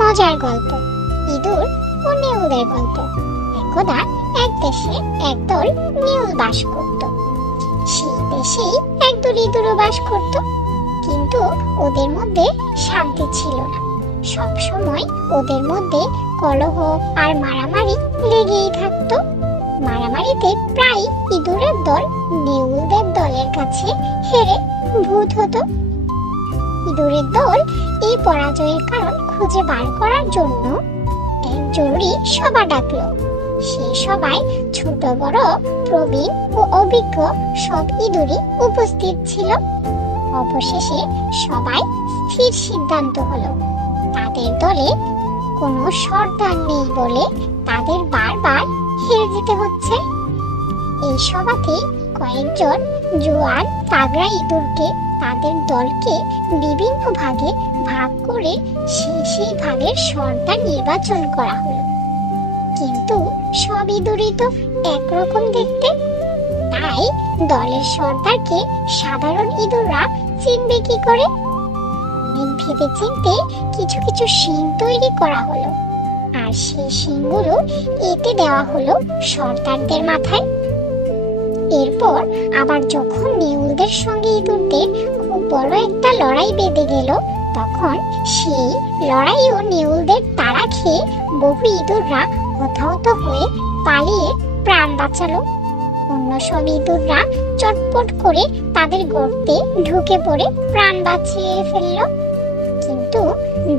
মজার গল্প, ইঁদুর ও নেউলের গল্প। একদা এক দেশে একদল নেউল বাস করত। সেই দেশেই একদল ইঁদুরও বাস করত, কিন্তু ওদের মধ্যে শান্তি ছিল না। সব সময় ওদের মধ্যে কলহ আর মারামারি লেগেই থাকতো। মারামারিতে প্রায় ইঁদুরের দল নেউলদের দলের কাছে হেরে ভূত হতো। ইঁদুরের দল এই পরাজয়ের কারণ খুঁজে বার করার জন্য এক জরুরি সভা ডাকলো। সেই সভায় ছোট বড়, প্রবীণ ও অভিজ্ঞ সব ইঁদুরই উপস্থিত ছিল। অবশেষে সবাই স্থির সিদ্ধান্ত হলো, তাদের দলে কোনো সর্দার নেই বলে তাদের বারবার হেরে যেতে হচ্ছে। এই সভাতে কয়েকজন জোয়ান তাগড়া ইঁদুরকে তাদের দলকে বিভিন্ন ভাগে ভাগ করে সেই ভাগের সর্দার নির্বাচন করা হলো। কিন্তু সব ইঁদুরই তো একরকম দেখতে, তাই দলের সর্দারকে সাধারণ ইঁদুররা চিনবে কি করে? অনেক ভেবে চিনতে কিছু কিছু শিং তৈরি করা হলো, আর সেই শিংগুলো এঁটে দেওয়া হলো সর্দারদের মাথায়। এরপর আবার যখন নেউলদের সঙ্গে ইঁদুরদের খুব বড় একটা লড়াই বেঁধে গেল, তখন সেই লড়াইও নেউলদের তাড়া খেয়ে বহু ইঁদুররা হতাহত হয়ে পালিয়ে প্রাণ বাঁচালো। অন্য সব ইঁদুররা চটপট করে তাদের গর্তে ঢুকে পড়ে প্রাণ বাঁচিয়ে ফেলল। কিন্তু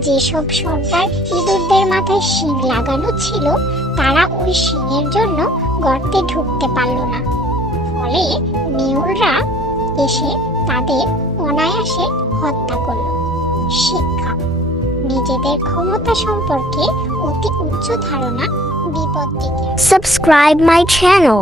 যেসব সর্দার ইঁদুরদের মাথায় শিং লাগানো ছিল, তারা ওই শিংয়ের জন্য গর্তে ঢুকতে পারল না। ফলে নেউলরা এসে তাদের অনায়াসে হত্যা করল। শিক্ষা: নিজেদের ক্ষমতা সম্পর্কে অতি উচ্চ ধারণা বিপদ ডেকে। Subscribe my channel.